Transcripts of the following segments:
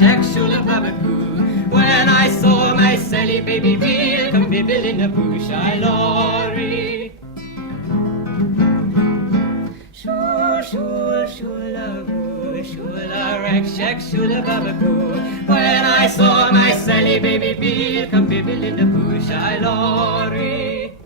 shack, shula babacoo. When I saw my Sally baby Bill come bibble in the bush, I lorry. Shul, shul, shula boo, shula rack, shack, shula babacoo. When I saw my Sally baby Bill come bibble in the bush, I lorry.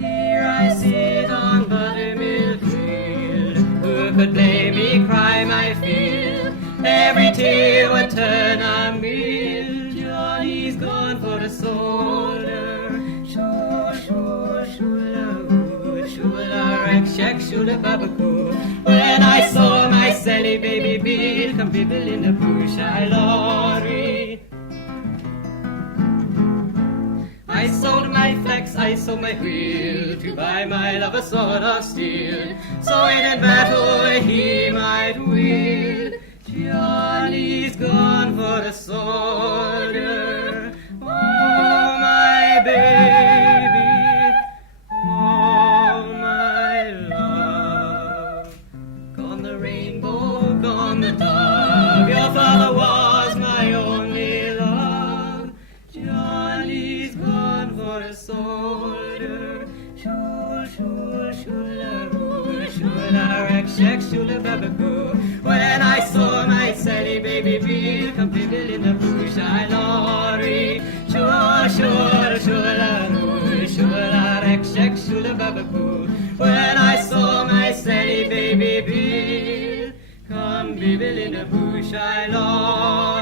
Here I sit on buttermilk field. Who could blame me, cry my field? Every tear would turn a meal. Johnny's gone for the soldier. Shoo, shoo, shula boo, shula rack, shack, shula babacoo. When I saw my Sally baby Bill come bibble in the bush, I lorry. I sold my flax, I sold my wheel, to buy my love a sword of steel, so in battle he might wield. Johnny's gone for the soldier. Oh, my baby, oh, my love. Gone the rainbow, gone the dove, your father was my only love. Johnny's gone for a soldier. Shul, shul, shula boo, shula rack, shack, shula babacoo. When I saw my Sally baby Bill come bibble in the bush, I lorry. Shul, shul, shula boo, shula rack, shack, shula babacoo. When I saw my Sally baby Bill come bibble in the bush, I lorry.